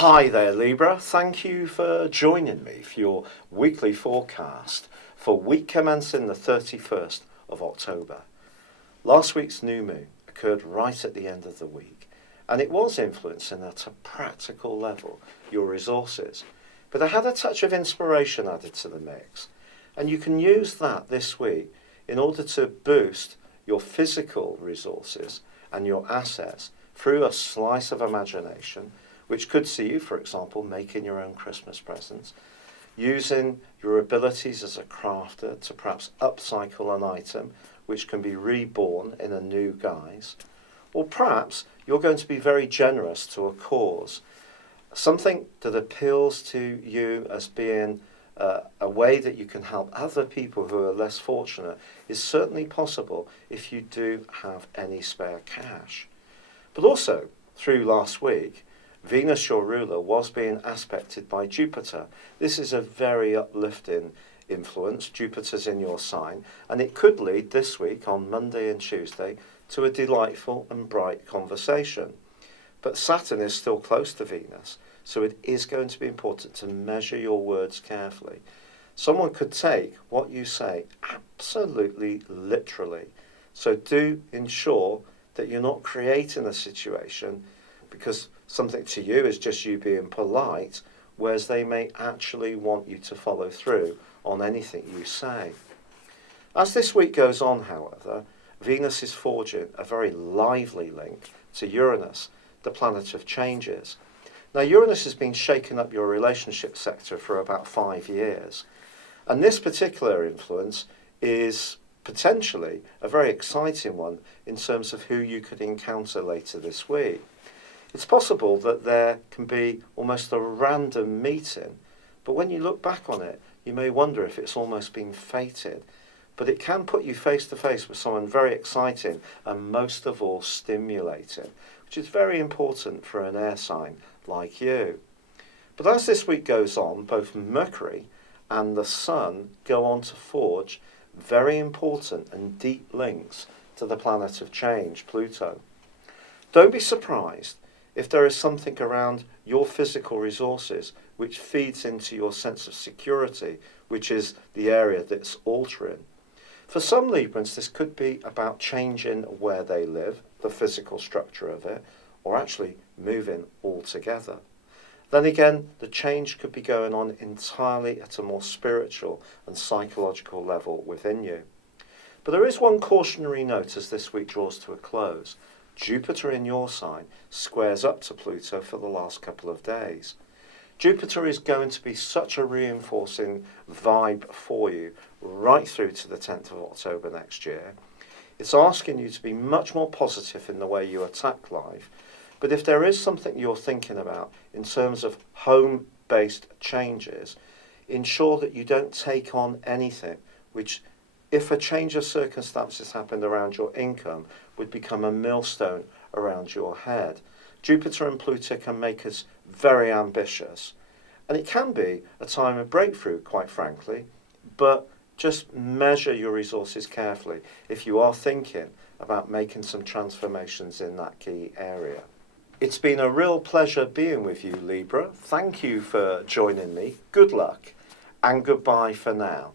Hi there, Libra. Thank you for joining me for your weekly forecast for week commencing the 31st of October. Last week's new moon occurred right at the end of the week, and it was influencing at a practical level your resources. But it had a touch of inspiration added to the mix, and you can use that this week in order to boost your physical resources and your assets through a slice of imagination, which could see you, for example, making your own Christmas presents, using your abilities as a crafter to perhaps upcycle an item which can be reborn in a new guise, or perhaps you're going to be very generous to a cause, something that appeals to you as being a way that you can help other people who are less fortunate is certainly possible if you do have any spare cash. But also, through last week, Venus, your ruler, was being aspected by Jupiter. This is a very uplifting influence. Jupiter's in your sign, and it could lead this week on Monday and Tuesday to a delightful and bright conversation. But Saturn is still close to Venus, so it is going to be important to measure your words carefully. Someone could take what you say absolutely literally, so do ensure that you're not creating a situation because something to you is just you being polite, whereas they may actually want you to follow through on anything you say. As this week goes on, however, Venus is forging a very lively link to Uranus, the planet of changes. Now, Uranus has been shaking up your relationship sector for about 5 years, and this particular influence is potentially a very exciting one in terms of who you could encounter later this week. It's possible that there can be almost a random meeting, but when you look back on it, you may wonder if it's almost been fated. But it can put you face to face with someone very exciting and most of all stimulating, which is very important for an air sign like you. But as this week goes on, both Mercury and the Sun go on to forge very important and deep links to the planet of change, Pluto. Don't be surprised if there is something around your physical resources which feeds into your sense of security, which is the area that's altering. For some Librans, this could be about changing where they live, the physical structure of it, or actually moving altogether. Then again, the change could be going on entirely at a more spiritual and psychological level within you. But there is one cautionary note as this week draws to a close. Jupiter in your sign squares up to Pluto for the last couple of days. Jupiter is going to be such a reinforcing vibe for you right through to the 10th of October next year. It's asking you to be much more positive in the way you attack life. But if there is something you're thinking about in terms of home-based changes, ensure that you don't take on anything which, if a change of circumstances happened around your income, would become a millstone around your head. Jupiter and Pluto can make us very ambitious, and it can be a time of breakthrough, quite frankly, but just measure your resources carefully if you are thinking about making some transformations in that key area. It's been a real pleasure being with you, Libra. Thank you for joining me. Good luck, and goodbye for now.